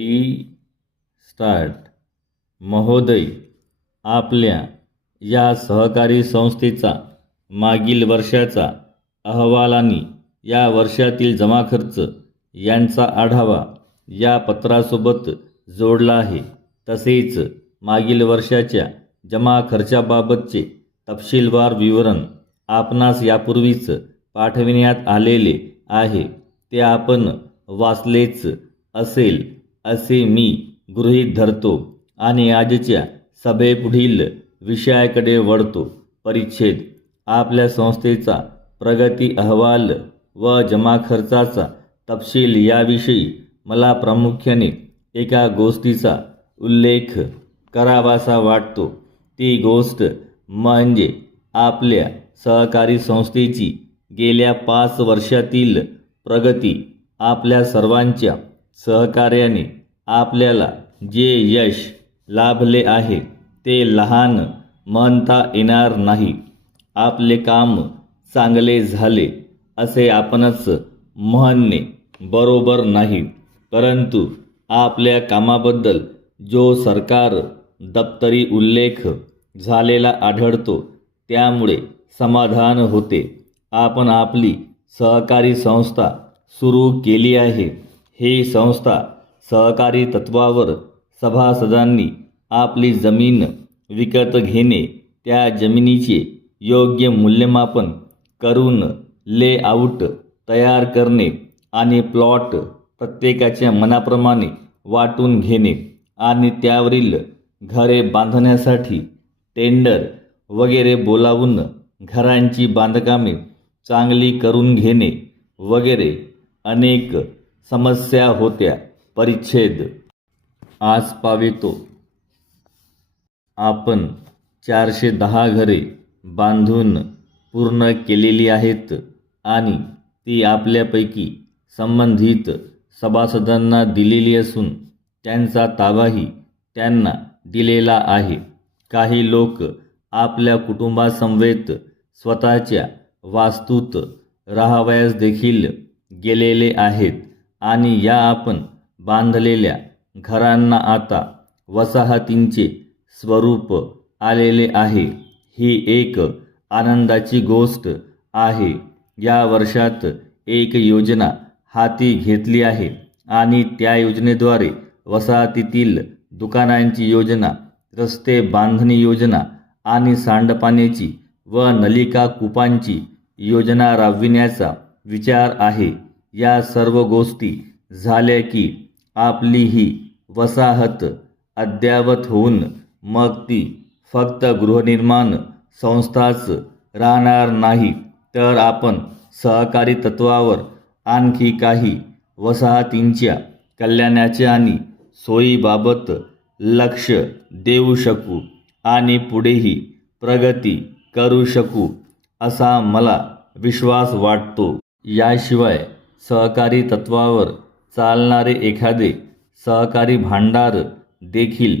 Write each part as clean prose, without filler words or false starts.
T start. महोदय, आपल्या या सहकारी संस्थेचा मागील वर्षाचा अहवाल आणि या वर्षातील जमा खर्च यांचा आढावा या पत्रासोबत जोडला आहे. तसेच मागील वर्षाच्या जमा खर्चाबाबतचे तपशीलवार विवरण आपणास यापूर्वीच पाठविण्यात आलेले आहे. ते आपण वाचलेच असेल असे मी गृहीत धरतो आणि आजच्या सभेपुढील विषयाकडे वळतो. परिच्छेद. आपल्या संस्थेचा प्रगती अहवाल व जमा खर्चाचा तपशील याविषयी मला प्रामुख्याने एका गोष्टीचा उल्लेख करावासा वाटतो. ती गोष्ट म्हणजे आपल्या सहकारी संस्थेची गेल्या 5 वर्षातील प्रगती. आपल्या सर्वांच्या सहकार्याने आपल्याला जे यश लाभले आहे ते लहान म्हणता येणार नाही. आपले काम चांगले झाले असे आपणच म्हणणे बरोबर नाही, परंतु आपल्या कामाबद्दल जो सरकार दप्तरी उल्लेख झालेला आढळतो त्यामुळे समाधान होते. आपण आपली सहकारी संस्था सुरू केली आहे. ही संस्था सहकारी तत्वावर सभासदांनी आपली जमीन विकत घेणे, त्या जमिनीचे योग्य मूल्यमापन करून लेआउट तयार करणे आणि प्लॉट प्रत्येकाच्या मनाप्रमाणे वाटून घेणे आणि त्यावरील घरे बांधण्यासाठी टेंडर वगैरे बोलावून घरांची बांधकामे चांगली करून घेणे वगैरे अनेक समस्या होत्या. परिच्छेद. आज पावेतो. आपण 410 घरे बांधून पूर्ण केलेली आहेत आणि ती आपल्यापैकी संबंधित सभासदांना दिलेली असून त्यांचा ताबाही त्यांना दिलेला आहे. काही लोक आपल्या कुटुंबासमवेत स्वतःच्या वास्तूत राहावयास देखील गेलेले आहेत आणि या आपण बांधलेल्या घरांना आता वसाहतींचे स्वरूप आलेले आहे. ही एक आनंदाची गोष्ट आहे. या वर्षात एक योजना हाती घेतली आहे आणि त्या योजनेद्वारे वसाहतीतील दुकानांची योजना, रस्ते बांधणी योजना आणि सांडपाण्याची व नलिका कूपांची योजना राबविण्याचा विचार आहे. या सर्व गोष्टी झाल्या की आपली ही वसाहत अद्ययावत होऊन मग ती फक्त गृहनिर्माण संस्थाच राहणार नाही, तर आपण सहकारी तत्वावर आणखी काही वसाहतींच्या कल्याणाच्या आणि सोयीबाबत लक्ष देऊ शकू आणि पुढेही प्रगती करू शकू असा मला विश्वास वाटतो. याशिवाय सहकारी तत्वावर चालणारे एखादे सहकारी भांडार देखील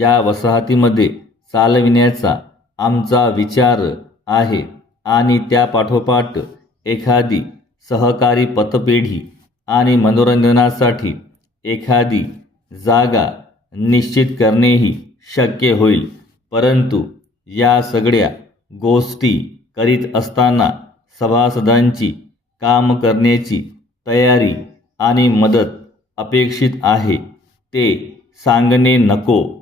या वसाहतीमध्ये चालविण्याचा आमचा विचार आहे आणि त्यापाठोपाठ एखादी सहकारी पतपेढी आणि मनोरंजनासाठी एखादी जागा निश्चित करणेही शक्य होईल. परंतु या सगळ्या गोष्टी करीत असताना सभासदांची काम करण्याची तयारी आणि मदत अपेक्षित आहे. ते सांगणे नको.